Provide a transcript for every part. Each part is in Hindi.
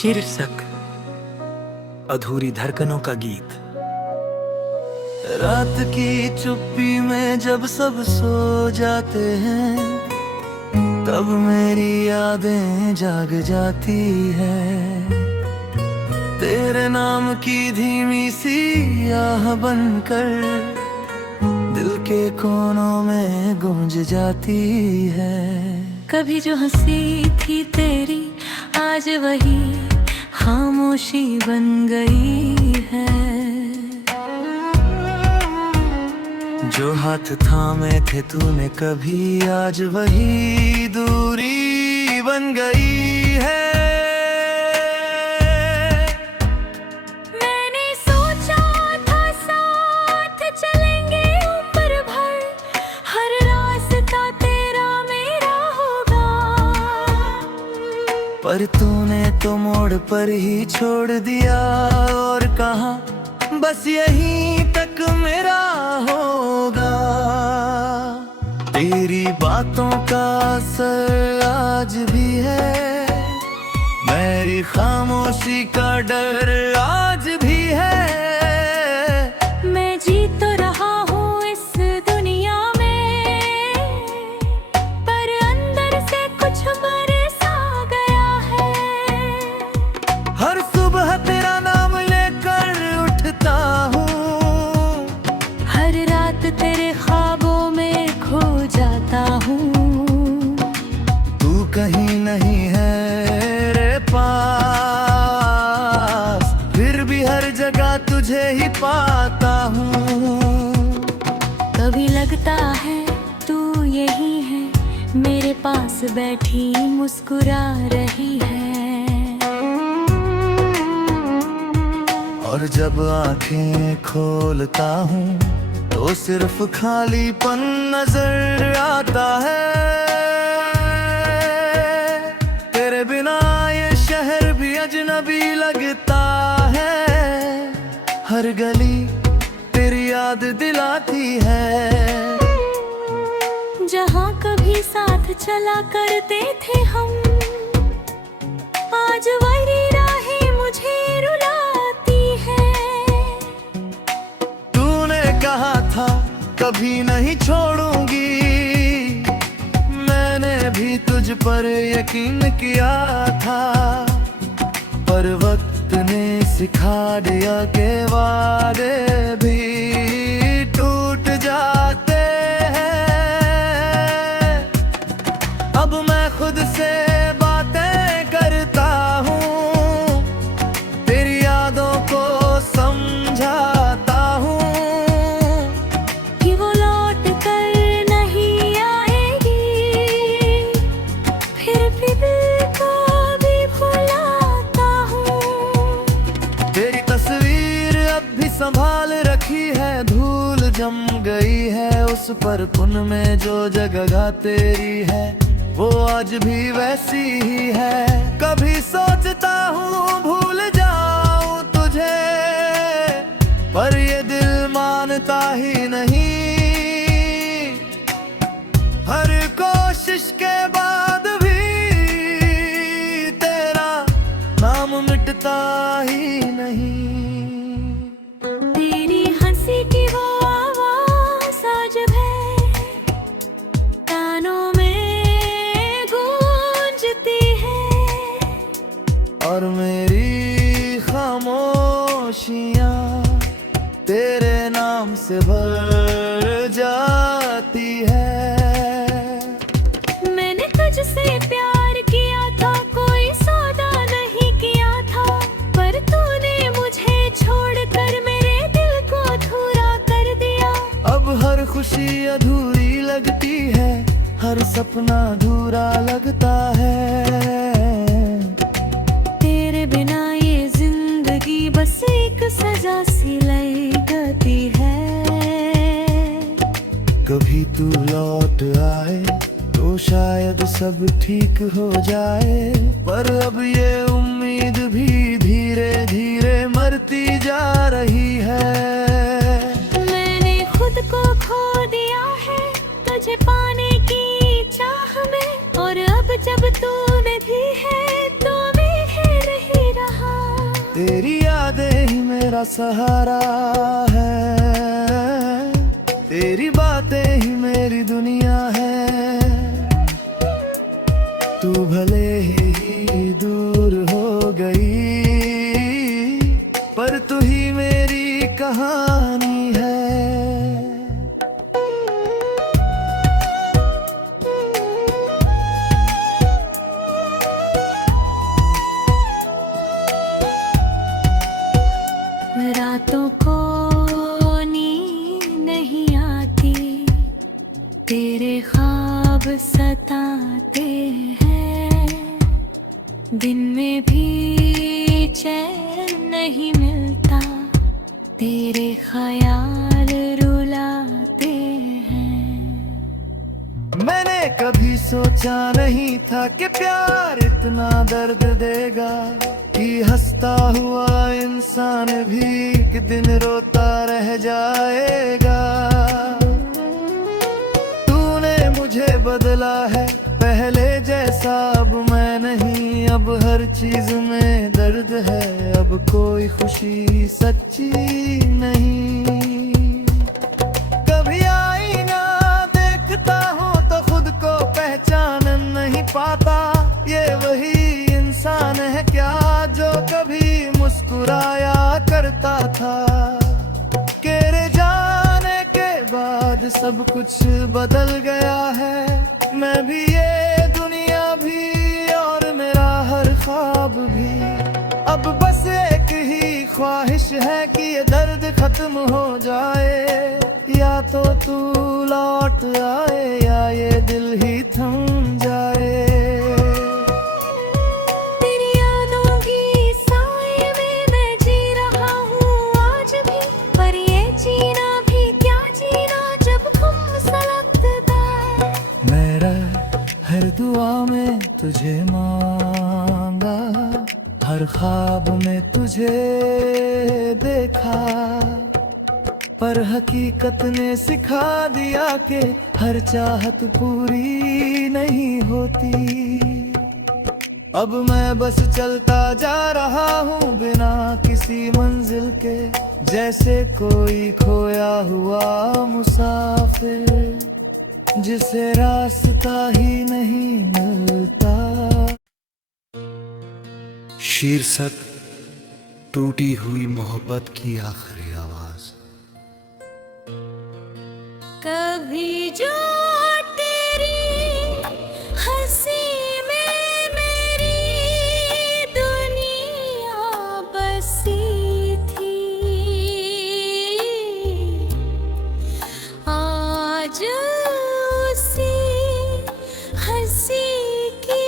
शीर्षक अधूरी धड़कनों का गीत। रात की चुप्पी में जब सब सो जाते हैं, तब मेरी यादें जाग जाती है। तेरे नाम की धीमी सी आह बनकर दिल के कोनों में गूंज जाती है। कभी जो हंसी थी तेरी आज वही खामोशी बन गई है। जो हाथ थामे थे तूने कभी आज वही दूरी बन गई है। मैंने सोचा था साथ चलेंगे उम्र भर, हर रास्ता तेरा मेरा होगा। पर तूने तो मोड़ पर ही छोड़ दिया और कहा बस यहीं तक मेरा होगा। तेरी बातों का असर आज भी है, मेरी खामोशी का डर आज भी है। मैं जी तो रहा हूँ इस दुनिया में, पर अंदर से कुछ मरे सा गया है। हर सुबह तेरा नाम लेकर उठता हूँ, हर रात तेरे ख्वाबों में खो जाता हूँ। तू कहीं नहीं है रे पास, फिर भी हर जगह तुझे ही पाता हूँ। कभी लगता है तू यही है, मेरे पास बैठी मुस्कुरा रही है। और जब आंखें खोलता हूँ तो सिर्फ खालीपन नजर आता है। तेरे बिना ये शहर भी अजनबी लगता है, हर गली तेरी याद दिलाती है। जहाँ कभी साथ चला करते थे हम, आज वही राहें मुझे रुलाती है। तूने कहा था कभी नहीं छोड़ूंगी, मैंने भी तुझ पर यकीन किया था। पर वक्त ने सिखा दिया कि वादे भी टूट जाते हैं। अब मैं खुद से बातें करता हूँ, तेरी यादों को समझाता हूँ कि वो लौट कर नहीं आएगी, फिर भी दिल को भी भुलाता हूँ। तेरी तस्वीर अब भी संभाल रखी है, धूल जम गई है उस पर। कुन में जो जगह तेरी है वो आज भी वैसी ही है। कभी सोचता हूँ भूल जाऊं तुझे, पर ये दिल मानता ही नहीं। हर कोशिश के बाद भी तेरा नाम मिटता ही नहीं। तेरी हंसी की वो आवाज़ आज भी कानों में गूंजती है। और मेरी खामोशियाँ तेरे नाम से भर जाती है। मैंने तुझसे प्यार किया था, कोई सौदा नहीं किया था, पर तूने मुझे छोड़कर मेरे दिल को अधूरा कर दिया। अब हर खुशी अधूरी लगती है, हर सपना अधूरा लगता है। तेरे बिना ये जिंदगी बस एक सजा सी लगती है। कभी तू लौट आए तो शायद सब ठीक हो जाए, पर अब ये उम्मीद भी धीरे धीरे मरती जा रही है। मैंने खुद को खो दिया है तुझे पाने की चाह में, और अब जब तू नहीं है तो मैं नहीं तेरी यादें ही मेरा सहारा है, तेरी बातें ही मेरी दुनिया है। तू भले ही दूर हो गई, पर तू ही मेरी कहानी है। रातों को नींद नहीं आती, तेरे ख्वाब सताते हैं। दिन में भी चैन नहीं मिलता, तेरे ख्याल रुलाते हैं। मैंने कभी सोचा नहीं था कि प्यार इतना दर्द देगा, कि हंसता हुआ इंसान भी एक दिन रोता रह जाएगा। तूने मुझे बदला है, पहले जैसा अब मैं नहीं। अब हर चीज में दर्द है, अब कोई खुशी सच्ची नहीं। कभी आईना देखता हूँ तो खुद को पहचान नहीं पाता। ये वही इंसान है क्या जो कभी मुस्कुराया करता था? तेरे जाने के बाद सब कुछ बदल गया है। मैं भी, ये दुनिया भी, और मेरा हर ख्वाब भी। अब बस एक ही ख्वाहिश है कि ये दर्द खत्म हो जाए। या तो तू लौट आए, या ये दिल ही थम जाए। हर दुआ में तुझे मांगा, हर ख्वाब में तुझे देखा, पर हकीकत ने सिखा दिया कि हर चाहत पूरी नहीं होती। अब मैं बस चलता जा रहा हूँ बिना किसी मंजिल के, जैसे कोई खोया हुआ मुसाफिर जिसे रास्ता ही नहीं मिलता। शीर्षक टूटी हुई मोहब्बत की आखिरी आवाज। कभी जो तेरी हंसी में मेरी दुनिया बसी थी, आज हंसी की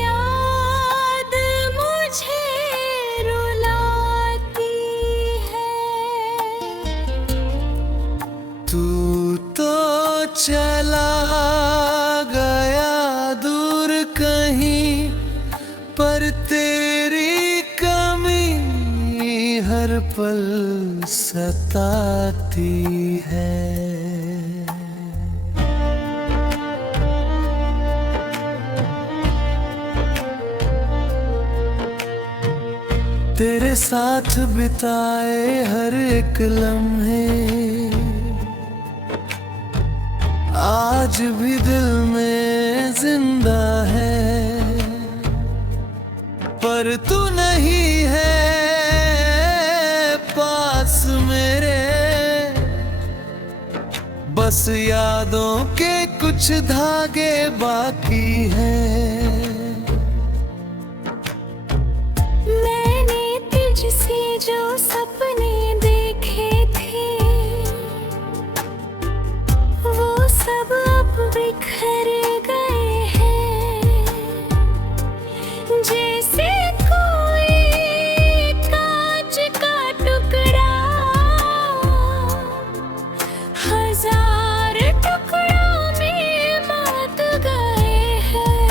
याद मुझे रुलाती है। तू तो चला गया दूर कहीं, पर तेरी कमी हर पल सताती है। तेरे साथ बिताए हर एक लम्हे आज भी दिल में जिंदा है, पर तू नहीं है पास मेरे। बस यादों के कुछ धागे बाकी हैं। तुझसे जो सपने देखे थे, वो सब अब बिखर गए हैं। जैसे कोई कांच का टुकड़ा हजार टुकड़ों में बांट गए हैं।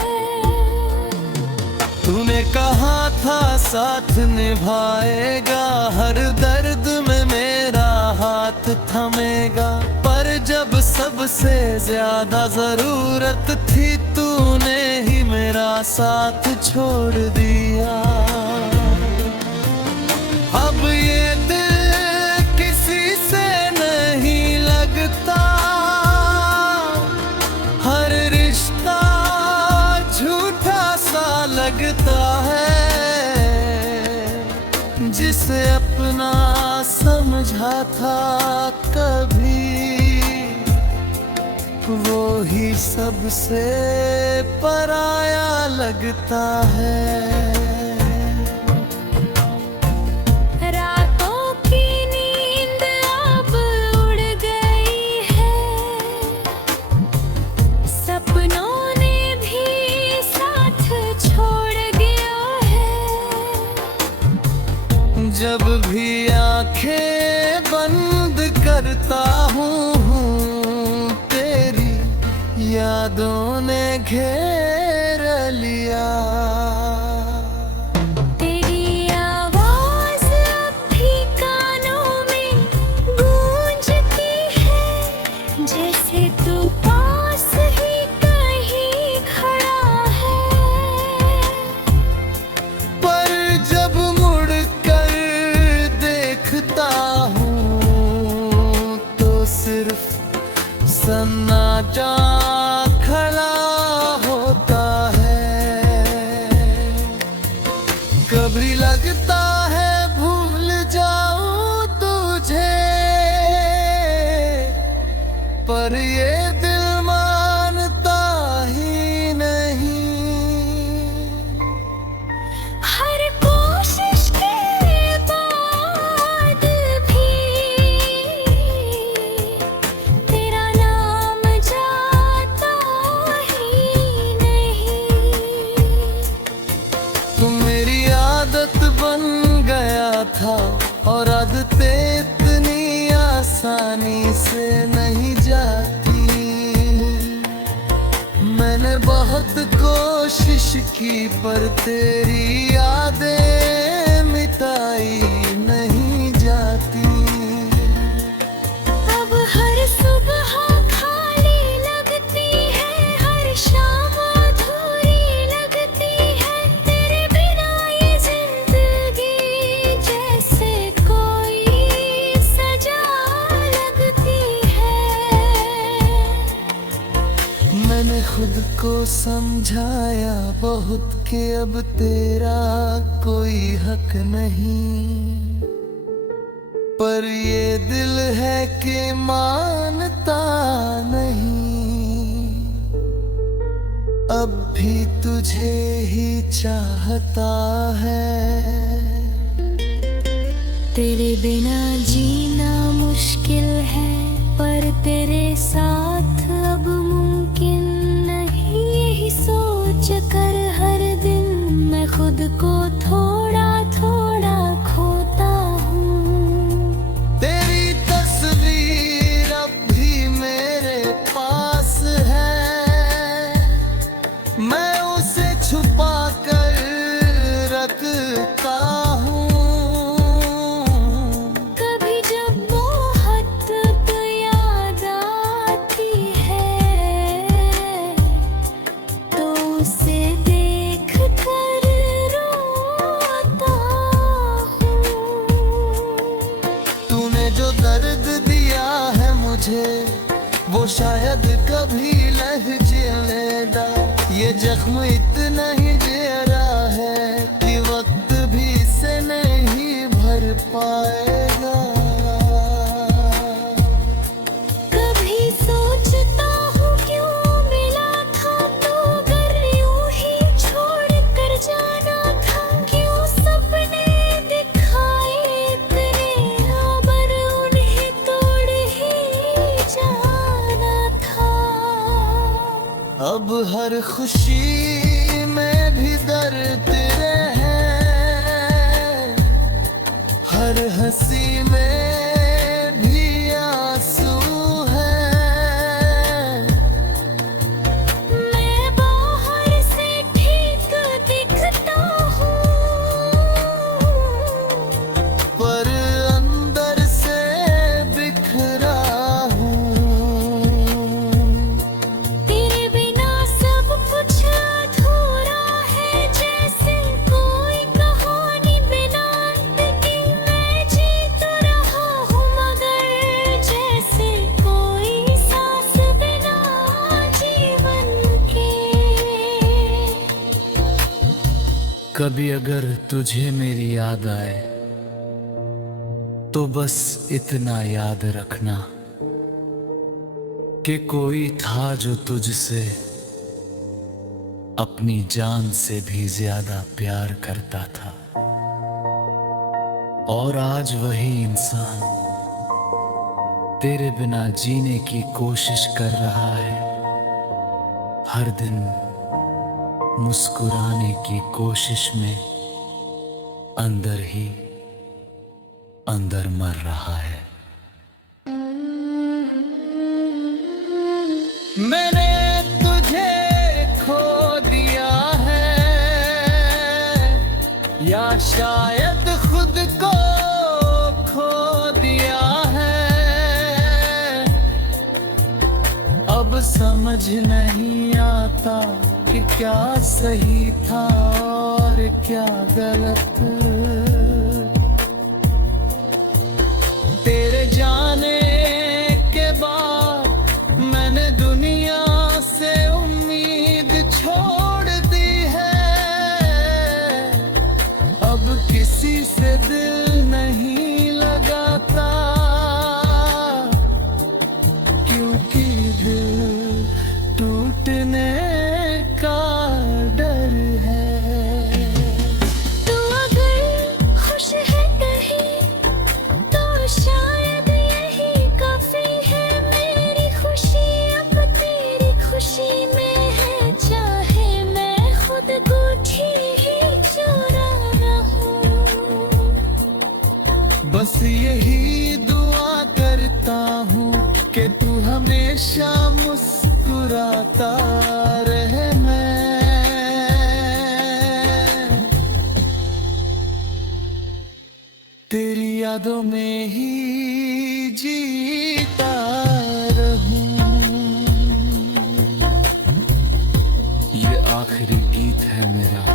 तूने कहा था साथ निभाएगा, हर दर्द में मेरा हाथ थमेगा, पर जब सबसे ज्यादा जरूरत थी तूने ही मेरा साथ छोड़ दिया। लगता है, जिसे अपना समझा था कभी, वो ही सबसे पराया लगता है। रातों की नींद अब उड़ गई है, सपनों ने भी साथ छोड़ दिया है। जब भी आंखें बंद करता हूँ, तेरी यादों ने घेर लिया। तेरी आवाज अब भी कानों में गूंजती है, जैसे तू पास ही कहीं खड़ा है। पर जब मुड़ कर देखता हूँ, तो सिर्फ सन्नाटा खड़ा होता है। कभी लगता है भूल जाऊं तुझे, पर ये दिल मानता ही नहीं। हर कोशिश के बाद भी तेरा नाम जाता ही नहीं। तुम मेरी आदत बन गया था, और आदतें इतनी आसानी से नहीं जाती। मैंने बहुत कोशिश की, पर तेरी यादें मिटाई नहीं जाती। अब हर सुबह खाली लगती है, हर शाम अधूरी लगती है। तेरे बिना ये जिंदगी जैसे कोई सजा लगती है। मैंने खुद को समझाया बहुत कि अब तेरा कोई हक नहीं, पर ये दिल है कि मानता नहीं। अब भी तुझे ही चाहता है। तेरे बिना जीना मुश्किल है, पर तेरे साथ अब मुमकिन नहीं। यही सोच कर हर दिन मैं खुद को थोड़ा थोड़ा खोता हूँ। तेरी तस्वीर अब भी मेरे पास है, मैं उसे छुपा कर रखता हूँ। कभी जब बहुत याद आती है, तो उसे देख कर रोता हूँ। तूने जो दर्द दिया है मुझे, वो शायद कभी लहजे लेगा। ये जख्म इतना ही गहरा है कि वक्त भी इसे नहीं भर पाएगा। कभी सोचता हूँ क्यों मिला था, तो अगर यूं ही छोड़ कर जाना था। क्यों सपने दिखाए इतने, अबर उन्हें तोड़ ही जाना था। अब हर खुशी में भी दर्द तेरे हैं, हर हंसी में भी आंसू हैं। मैं बाहर से ठीक दिखता हूँ, पर अंदर से बिखरा हूँ। तेरे बिना सब कुछ अधूरा कभी अगर तुझे मेरी याद आए तो बस इतना याद रखना कि कोई था जो तुझसे अपनी जान से भी ज्यादा प्यार करता था, और आज वही इंसान तेरे बिना जीने की कोशिश कर रहा है, हर दिन मुस्कुराने की कोशिश में अंदर ही अंदर मर रहा है। मैंने तुझे खो दिया है, या शायद खुद को खो दिया है। अब समझ नहीं आता कि क्या सही था और क्या गलत। तेरे जाने के बाद मैंने दुनिया से उम्मीद छोड़ दी है। अब किसी से दिल नहीं लगाता, क्योंकि दिल टूटने का डर है। तू अगर खुश है कहीं तो शायद यही काफी है। मेरी खुशी अब तेरी खुशी में है, चाहे मैं खुद को ठीक ही चुरा रहूं। बस यही दुआ करता हूँ कि तू हमेशा मुस्कुराता रहे। मैं तेरी यादों में ही जीता रहूं। ये आखिरी गीत है मेरा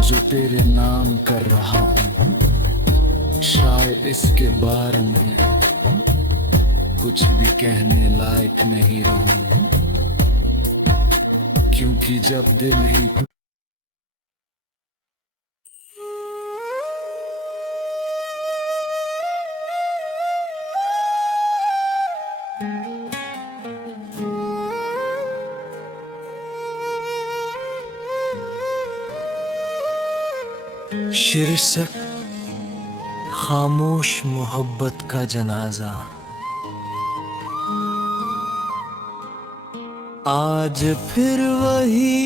जो तेरे नाम कर रहा हूँ। शायद इसके बारे में कुछ भी कहने लायक नहीं रहूं, क्योंकि जब दिल ही शीर्षक खामोश मोहब्बत का जनाजा। आज फिर वही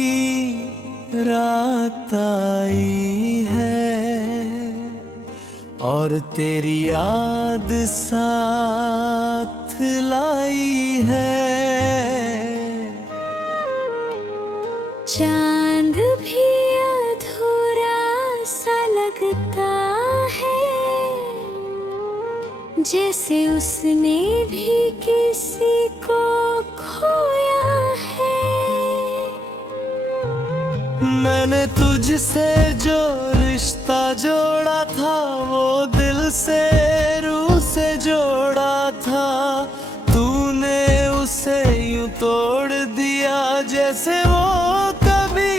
रात आई है और तेरी याद साथ लाई है। चांद भी अधूरा सा लगता है, जैसे उसने भी किसी को खोया है। मैंने तुझसे जो रिश्ता जोड़ा था, वो दिल से रूह से जोड़ा था। तूने उसे यूं तोड़ दिया जैसे वो कभी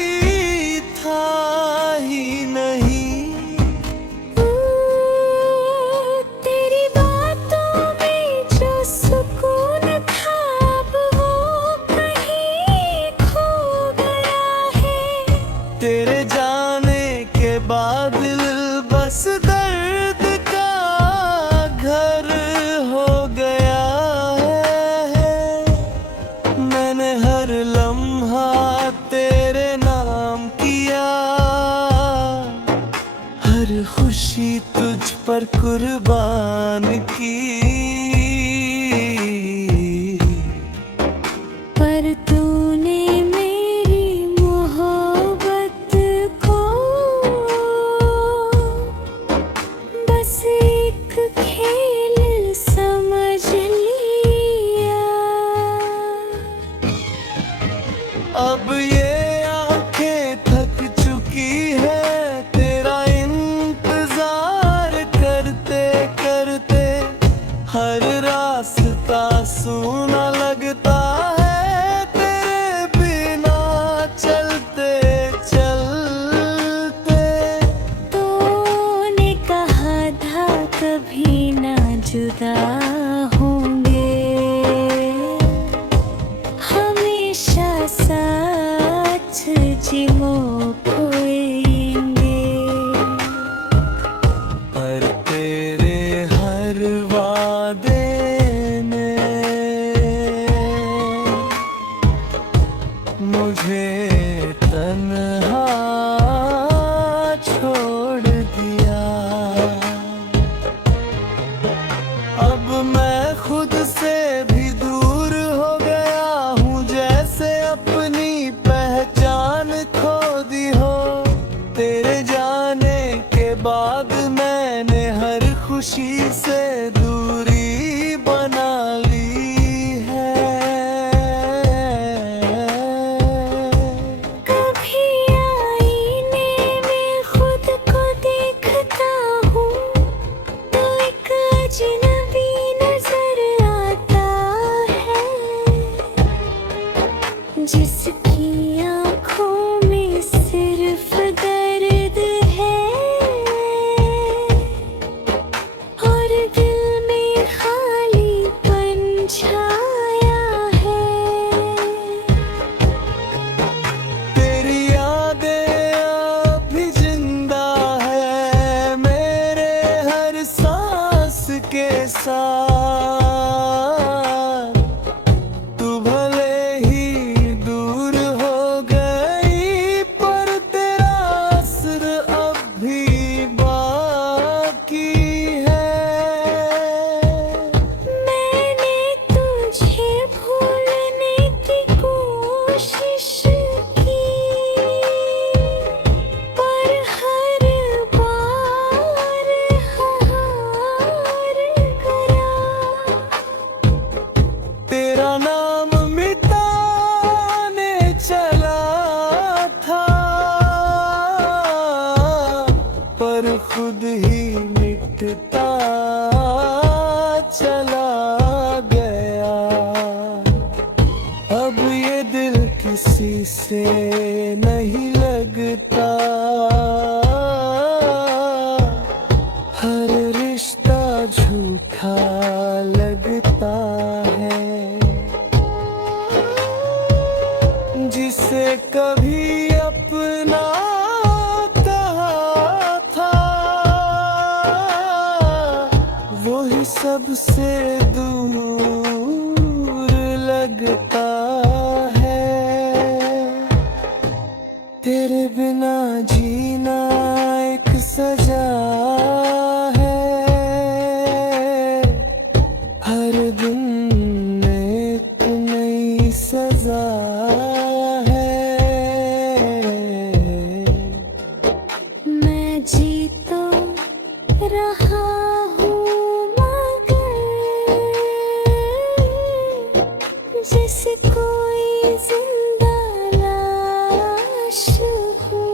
था ही नहीं। तेरी बातों में जो सुकून था, अब वो कहीं खो गया है। तेरे जाने के बाद दिल बस दर्द का घर हो गया है। मैंने हर लम्हा तेरे नाम किया, हर खुशी तुझ पर कुर्बान की। पर तूने मेरी मोहब्बत को बस एक खेल समझ लिया। अब ये आंखें थक चुकी है तेरा इंतजार करते करते। वो खोएंगे। पर तेरे हर वादे ने मुझे तन्हा छोड़ दिया। अब मैं खुद से भी दूर हो गया हूँ, जैसे अपनी पहचान खो दी हो। तेरे जाने के बाद मैंने हर खुशी से दूरी बना ली है। कभी आईने में खुद को देखता हूँ तो एक अजनबी नजर आता है, जिसकी आँखों में सिर्फ दर्द है और दिल में खालीपन छाया है। तेरी यादें अब भी जिंदा है मेरे हर सांस के साथ। तू भले ही दूर हो गई पर तेरा असर अब भी बाकी है। मैंने तुझे भूलने की कोशिश की, पर हर बार हार गया। तेरा नाम मिटाने चला था पर खुद ही मिटता चला गया। अब ये दिल किसी से नहीं लगता, हर रिश्ता झूठा लगता है। जिसे कभी अपना कहा था वो ही सबसे दूर लगता है। तेरे बिना जीना एक सजा है, हर दिन एक नई सजा है। मैं जी तो रहा हूँ मगर जैसे कोई जिंदा लाश हूँ।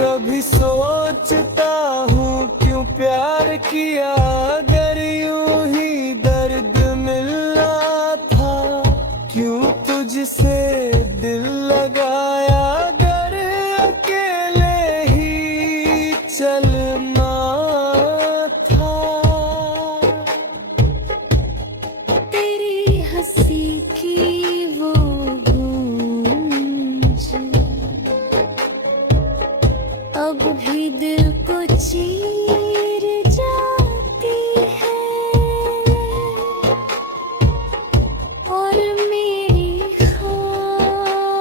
कभी सोचता हूँ क्यों प्यार किया, अगर यूं ही दर्द मिलना था। क्यों तुझसे दिल लगाया, अगर अकेले ही चलना था। तेरी हंसी की वो गूंज अब भी दिल को चीर जाती है और मेरी खामोशी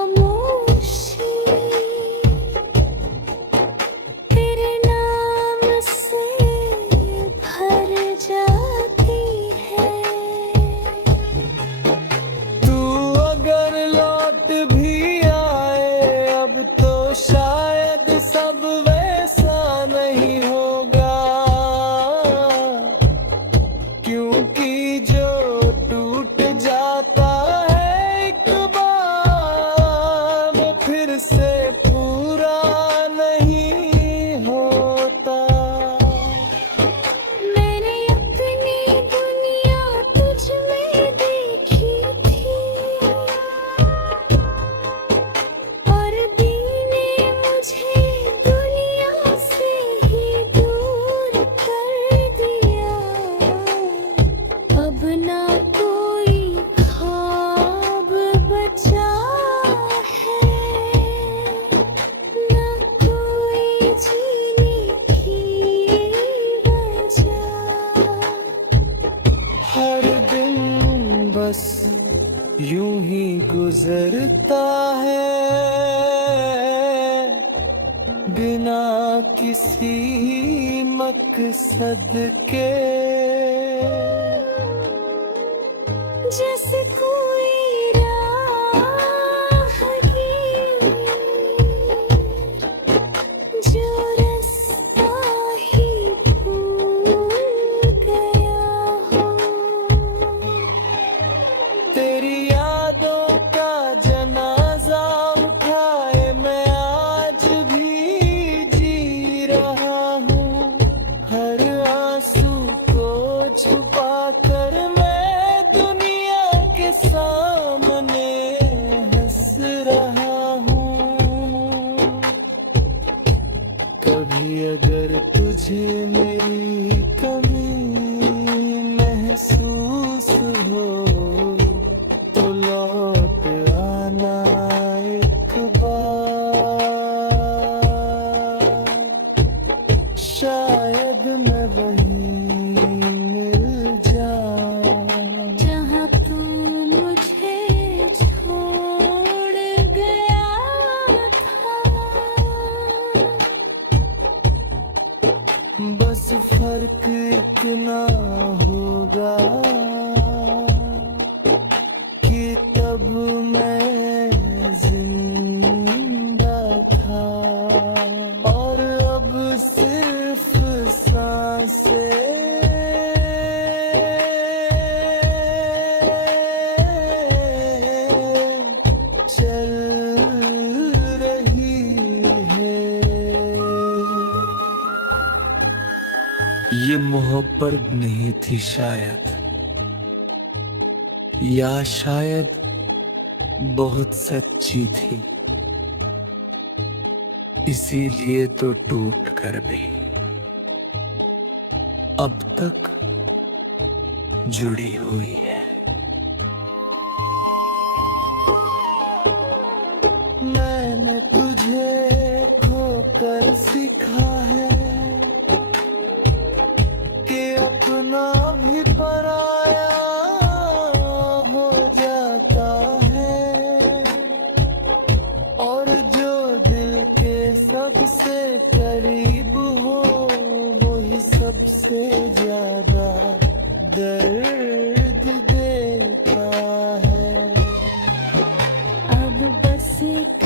है बिना किसी मकसद के। जैसे कोई राहगीर जो रास्ता ही भूल गया हो। तेरी यादों का जनाजा उठाए मैं आज भी जी रहा हूँ। हर आंसू को छुपा कर मैं दुनिया के सामने हंस रहा हूँ। कभी अगर तुझे मेरी कमी महसूस हो तो लौट आना एक बार। शायद मैं वहीं मिल जाऊं जहाँ तू मुझे छोड़ गया था। बस फर्क इतना होगा कि तब मैं जिंदा था और अब सिर्फ सांसें चल रही है। ये मोहब्बत नहीं थी शायद, या शायद बहुत सच्ची थी, इसीलिए तो टूट कर भी अब तक जुड़ी हुई है। मैंने तुझे खोकर सीखा है कि अपना भी पराया हो जाता है और जो दिल के सबसे करीब हो वही सबसे ज्यादा दर्द देता है। अब बस एक